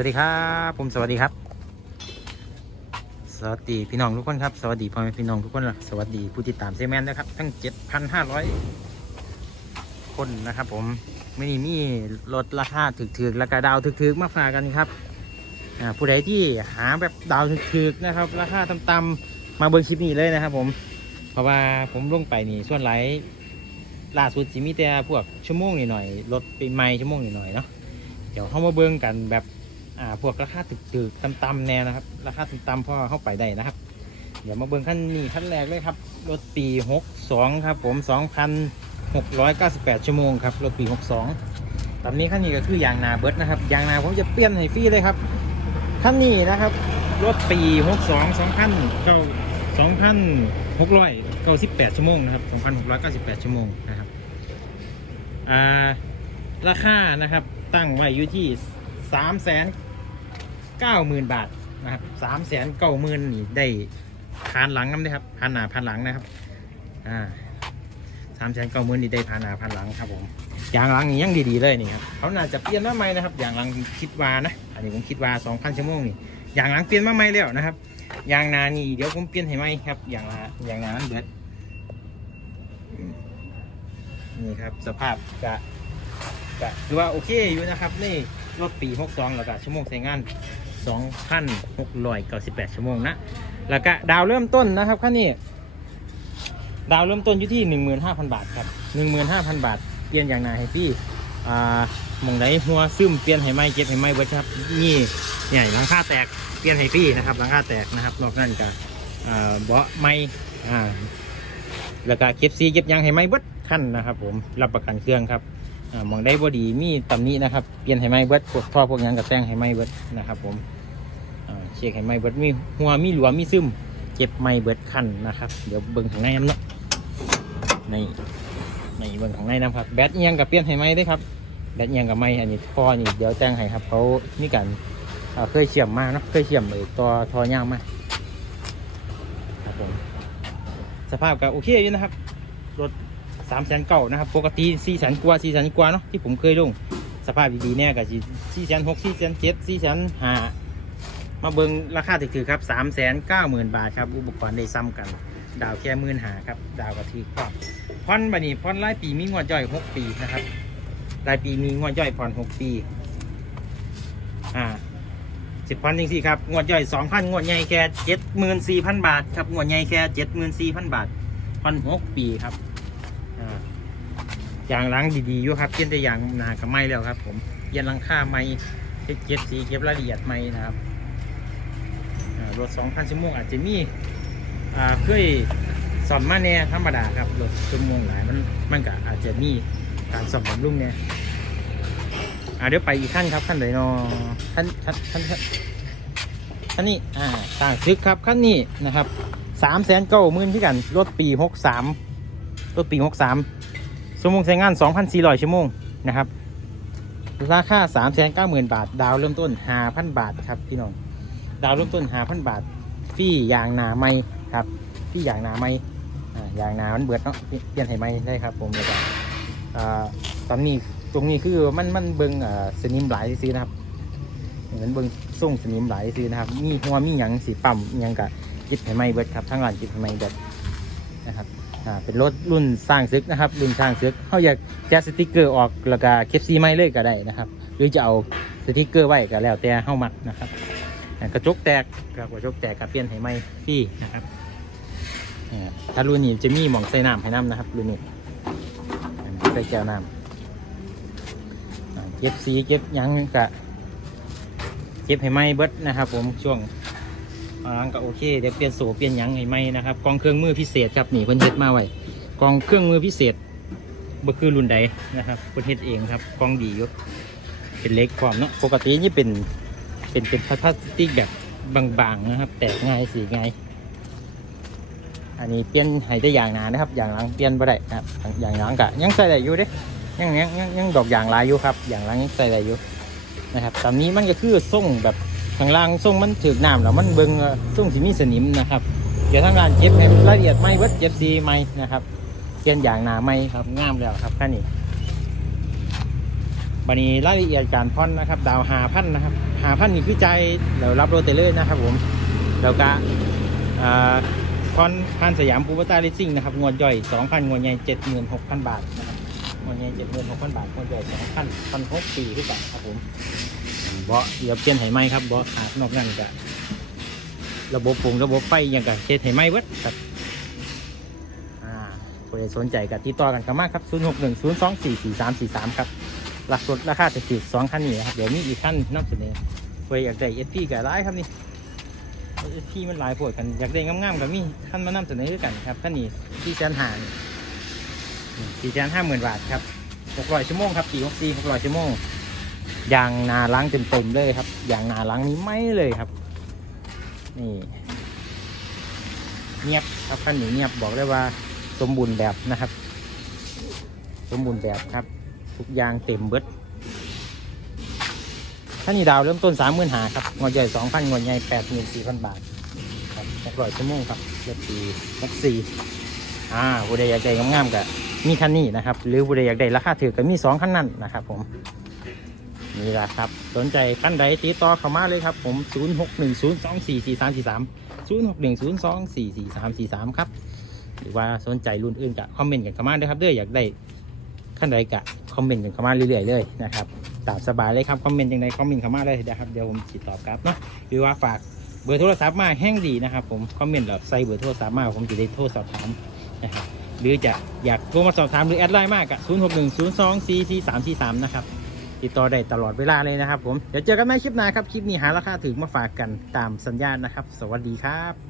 วัสดีครับ ผมสวัสดีครับ สวัสดีพี่น้องทุกคนครับ สวัสดีพ่อแม่พี่น้องทุกคนล่ะสวัสดีผู้ติดตามเซแมนนะครับ ทั้ง 7,500 คนนะครับ ผมไม่นี่มีลดราคาถึกๆแล้วก็ดาวถึกๆมาฝากกันครับผู้ใดที่หาแบบดาวถึกๆนะครับ ราคาต่ำๆมาเบิ่งคลิปนี้เลยนะครับ ผมเพราะว่าผมลงไปนี่ส่วนไหลายล่าสุดสิมีแต่พวกชั่วโมงหน่อยๆลดไปไม่ชั่วโมงหน่อยๆเนาะเดี๋ยวเข้ามาเบิ่งกันแบบ อ่าพวกราคาตึกๆต่ำๆแนวนะครับ ราคาต่ำๆพอเข้าไปได้นะครับ เดี๋ยวมาเบิ่งขั้นนี้ขั้นแรกเลยครับ รถปี62ครับผม2,698ชั่วโมงครับ รถปี62ตอนนี้ขั้นนี้ก็คือยางนาเบิร์ดนะครับ ยางนาผมจะเปลี่ยนให้ฟรีเลยครับขั้นนี้นะครับรถปี 62 2,000เก้า2,698 ชั่วโมงนะครับ 2,698 ชั่วโมงนะครับอ่าราคานะครับตั้งไว้อยู่ที่สามแสน เก้าหมื่นบาทนะครับสามแสนเก้าหมื่นนี่ได้ผ่านหลังน้ำได้ครับผ่านหน้าผ่านหลังนะครับอ่าสามแสนเก้าหมื่นนี่ได้ผ่านหน้าผ่านหลังครับผมยางหลังนี่ยังดีๆเลยนี่ครับเขาน่าจะเปลี่ยนมาใหม่นะครับยางหลังคิดว่านะอันนี้ผมคิดว่าสองพันชั่วโมงนี่ยางหลังเปลี่ยนมาใหม่แล้วนะครับยางนานี่เดี๋ยวผมเปลี่ยนให้ใหม่ครับยางนายางนานั้นเบิดนี่ครับสภาพจะก็ถือว่าโอเคอยู่นะครับนี่รถปี62แล้วก็ชั่วโมงใช้งาน 2,698 ชั่วโมงนะ แล้วก็ดาวเริ่มต้นนะครับคันนี้ ดาวเริ่มต้นอยู่ที่ 15,000 บาทครับ 15,000 บาท เปลี่ยนอย่างนาให้พี่อ่าหมองไหนหัวซึมเปลี่ยนให้ไหมเก็บให้ไหมเบิดครับ นี่ใหญ่หลังคาแตก เปลี่ยนให้พี่นะครับหลังคาแตกนะครับ นอกนั้นก็อ่าเบาะไม้อ่าแล้วก็เก็บซีเก็บยางให้ไหมเบิดขั้นนะครับ ผม รับประกันเครื่องครับ มองได้บดีมีตำนี้นะครับ เปลี่ยนให้ไหมเบิดพวกท่อพวกหยังกับแต่งให้ไหมเบิดนะครับ ผมเช็คให้ไหมเบิดมีหัวมีหลวมมีซึมเก็บไหมเบิดคันนะครับ เดี๋ยวเบิ่งข้างในน้ำเนาะในในเบิ่งข้างในน้ำครับแบตเอียงกับเปลี่ยนให้ไหมได้ครับแบตเอียงกับไหมอันนี้ท่อนี่เดี๋ยวแต่งให้ครับเขามีกันเคยเชื่อมมาเนาะเคยเชื่อมเลยตัวท่อยางมาครับผมสภาพก็โอเคอยู่นะครับรถ สามแสนเก้านะครับ ปกติสี่แสนกว่าสี่แสนกว่าเนาะที่ผมเคยลงสภาพดีๆเนี่ยก็สี่แสนหกสี่แสนเจ็ดสี่แสนห้ามาเบิงราคาถือครับสามแสนเก้าหมื่นบาทครับ อุปกรณ์ได้ซ้ำกัน ดาวแค่หมื่นหาครับ ดาวกะทิครับพอนบันนี้พอนรายปีมีงวดย่อยหกปีนะครับรายปีมีงวดย่อยผ่อนหกปี อ่าสิบพันจริงๆครับ งวดย่อยสองพันงวดใหญ่แค่เจ็ดหมื่นสี่พันบาทครับ งวดใหญ่แค่เจ็ดหมื่นสี่พันบาทผ่อนหกปีครับ ยางล้างดีๆอยู่ครับเปลี่ยนแต่ยางหนากับไม้แล้วครับ ผมเปลี่ยนลังคาไม้เฮ็ดเก็บสีเก็บรายละเอียดไม้นะครับรถสองพันชั่วโมงอาจจะมีเคยสอมมาแน่ธรรมดาครับรถชั่วโมงหลายมันมันก็อาจจะมีการสอมบำรุงเนี่ยอ่าเดี๋ยวไปอีกขั้นครับขั้นไหนนาะขั้นขั้นขั้นขั้นขั้นนี้อ่าต่างซึกครับขั้นนี้นะครับสามแสนเก้าหมื่นที่กันรถปีหกสามรถปีหกสาม ชั่วโมงใช้งาน 2,400 ชั่วโมงนะครับ ราคา 390,000 บาท ดาวเริ่มต้น 5,000 บาทครับพี่น้อง ดาวเริ่มต้น 5,000 บาทฟรียางนาไม่ครับฟรียางนาไม่อ่ายางนามันเบิดเนาะเปลี่ยนให้ไม่ได้ครับผมแล้วก็ตอนนี้ตรงนี้คือมันมันเบิงอ่าสนิมหลายซื้อนะครับเหมือนเบิงส่งสนิมหลายซื้อนะครับ มีหัวมีหยังสีปั๊มหยังกะจิตให้ไม่เบิดครับทั้งร้านจิตให้ไม่เบิดนะครับ อ่าเป็นรถรุ่นสร้างซึกนะครับ รุ่นสร้างซึกเขาอยากแจะสติกเกอร์ออกแล้วก็เคปซีไม่เลยก็ได้นะครับ หรือจะเอาสติกเกอร์ไว้ก็แล้วแต่เข้ามักนะครับกระจกแตกกระจกแตกกับเปลี่ยนให้ไม่ฟรีนะครับอ่าถ้ารุ่นนี้จะมีหมองใส่น้ำให้น้ำนะครับรุ่นนี้ใส่แก้วน้ำเก็บสีเก็บยังกะเก็บให้ไม่เบิดนะครับ ผมช่วง อ่างก็โอเคเดี๋ยวเปลี่ยนโซ่เปลี่ยนหยังให้ไหมนะครับกองเครื่องมือพิเศษครับนี่เพิ่นเฮ็ดมาไว้กองเครื่องมือพิเศษบ่คือรุ่นใดนะครับเพิ่นเฮ็ดเองครับกองดีอยู่เป็นเล็กความเนาะปกตินี่เป็นเป็นเป็นพลาสติกแบบบางๆนะครับ แตกง่ายสีง่ายอันนี้เปลี่ยนให้ได้อย่างหนานะครับ อย่างหลังเปลี่ยนบ่ได้นะครับอย่างหลังกะยังใส่ได้อยู่เด้ยังยังยังยังดอกอย่างลายอยู่ครับ อย่างหลังยังใส่ได้อยู่นะครับตอนนี้มันก็คือส่งแบบ ข้างล่างส่งมันถือน้ำแล้วมันเบิงส่งสีมีสนิมนะครับ เดี๋ยวทางการเก็บให้ละเอียดไม่เบิดเก็บสีไม่นะครับเปลี่ยนอย่างหนาไม่ครับงามแล้วครับแค่นี้บันนี้รายละเอียดการผ่อนนะครับ ดาวหาพันนะครับหาพันนี่คือใจายแล้วรับโรเตเลอร์นะครับผมแล้วก็อ่อนผ่านสยามปูปต้าลิซิ่งนะครับงวดย่อย2,000งวดใหญ่76,000บาทนะครับงวดใหญ่76,000บาทงวดใหญ่2,000พันหกปีขึ้นไปครับผม เบาะเดี๋ยวเปลี่ยนให้ไหมครับเบาะขาดนอกนั้นก็ระบบปรุงระบบไฟยังกับเช็ดให้ไหมเวิร์ดครับอ่าผู้ใดสนใจก็ติดต่อกันกันมากครับ 0610244343 ครับ หลักสุดราคาจะถือสองคันนี้ครับ เดี๋ยวมีอีกคันนำเสนอเพื่ออยากได้เอสพีกับร้ายครับนี่เอสพีมันหลายพวดกันอยากได้งามๆกับมีคันมานำเสนอด้วยกันครับคันนี้ที่แสนหาสี่แสนห้าหมื่นบาทครับหกร้อยชั่วโมงครับสี่หกสี่หกร้อยชั่วโมง ยางนาล้างเต็มๆเลยครับยางนาล้างนี้ไม่เลยครับ นี่เงียบครับคันนี้เงียบบอกได้ว่าสมบูรณ์แบบนะครับ สมบูรณ์แบบครับ ทุกยางเต็มเบิดถ้านี่ดาวเริ่มต้นสามหมื่นหาครับงวดใหญ่สองพันงวดใหญ่แปดหมื่นสี่พันบาทครับหกร้อยชั่วโมงครับเจ็ดปีหกสี่อ่าผู้ใดอยากได้งามๆกับมีคันนี้นะครับ หรือผู้ใดอยากได้ราคาถือก็มีสองคันนั้นนะครับผม นี่แหละครับ สนใจคันใดติดต่อเข้ามาเลยครับ ผม 0 6 1 0 2 4 4 3 4 3 0 6 1 0 2 4 4 3 4 3 ครับ หรือว่าสนใจรุ่นอื่นก็คอมเมนต์กันเข้ามาด้วยครับเด้ออยากได้ขั้นใดกะคอมเมนต์กันเข้ามาเรื่อยๆเลยนะครับตามสบายเลยครับคอมเมนต์ยังไงคอมเมนต์เข้ามาเลยนะครับเดี๋ยวผมติดตอบกลับเนาะหรือว่าฝากเบอร์โทรศัพท์มาแห้งดีนะครับ ผมคอมเมนต์แล้วใส่เบอร์โทรศัพท์มาผมจะได้โทรสอบถามนะครับหรือจะอยากโทรมาสอบถามหรือแอดไลน์มากอะ0 6 1 0 2 4 4 3 4 3 นะครับ ติดต่อได้ตลอดเวลาเลยนะครับผม เดี๋ยวเจอกันใหม่คลิปหน้าครับ คลิปนี้หาราคาถึงมาฝากกันตามสัญญาณนะครับ สวัสดีครับ